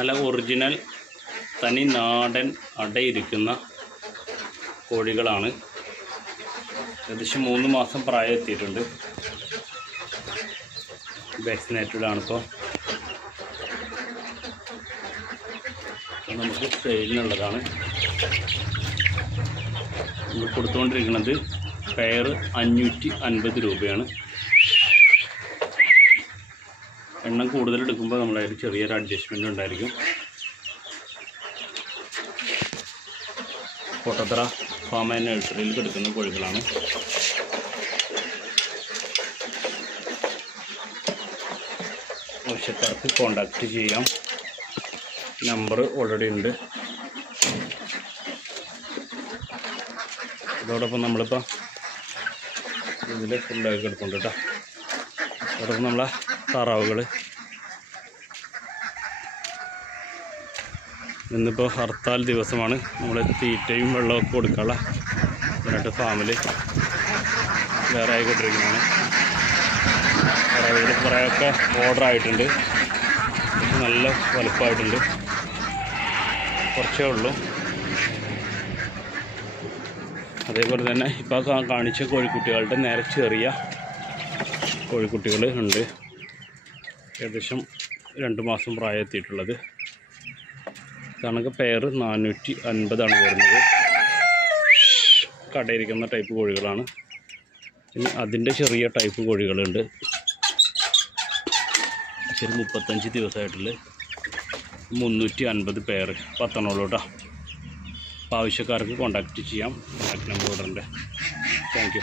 നല്ല ഒറിജിനൽ തനി നാടൻ അടയിരിക്കുന്ന കോഴികളാണ്. ഏകദേശം 3 മാസം പ്രായം എത്തിയിട്ടുണ്ട്. വാക്സിനേറ്റഡ് ആണിപ്പോൾ. നമുക്ക് സെയിലിനുള്ളതാണ്. നമ്മൾ കൊടുത്തുകൊണ്ടിരിക്കുന്നത് പെയർ 550 രൂപയാണ്. എണ്ണം കൂടുതൽ എടുക്കുമ്പോൾ നമ്മളതിൽ ചെറിയൊരു അഡ്ജസ്റ്റ്മെൻ്റ് ഉണ്ടായിരിക്കും. കോട്ടത്തറ ഫാം ആൻഡ് നഴ്സറിയിൽ കിടക്കുന്ന കോഴികളാണ്. ആവശ്യക്കാർക്ക് കോണ്ടാക്റ്റ് ചെയ്യാം. നമ്പർ ഓൾറെഡി ഉണ്ട്. അതോടൊപ്പം നമ്മളിപ്പോൾ ഇതിൽ ഫുള്ളായി കിടക്കുന്നുണ്ട് കേട്ടോ. അതോടൊപ്പം നമ്മളെ താറാവുകൾ ഇന്നിപ്പോൾ ഹർത്താൽ ദിവസമാണ്. നമ്മൾ തീറ്റയും വെള്ളമൊക്കെ കൊടുക്കാനുള്ള എന്നിട്ട് ഫാമിൽ വേറെ ആയിക്കൊണ്ടിരിക്കുന്നതാണ്. താറാവുകൾ കുറേയൊക്കെ ഓർഡർ ആയിട്ടുണ്ട്. നല്ല വലുപ്പമായിട്ടുണ്ട്. കുറച്ചേ ഉള്ളൂ. അതേപോലെ തന്നെ ഇപ്പോൾ കാണിച്ച കോഴിക്കുട്ടികളുടെ നേരെ ചെറിയ കോഴിക്കുട്ടികൾ ഉണ്ട്. ഏകദേശം 2 മാസം പ്രായം എത്തിയിട്ടുള്ളത്. ഇതാണെങ്കിൽ പെയർ 450 വരുന്നത്. കടയിരിക്കുന്ന ടൈപ്പ് കോഴികളാണ്. പിന്നെ അതിൻ്റെ ചെറിയ ടൈപ്പ് കോഴികളുണ്ട്. ശരി 35 ദിവസമായിട്ടുള്ള 350 പെയർ 10 കേട്ടോ. അപ്പോൾ ആവശ്യക്കാർക്ക് കോൺടാക്റ്റ് ചെയ്യാം. കോൺടാക്ട് നമ്പർ ഓർഡറിൻ്റെ. Thank you.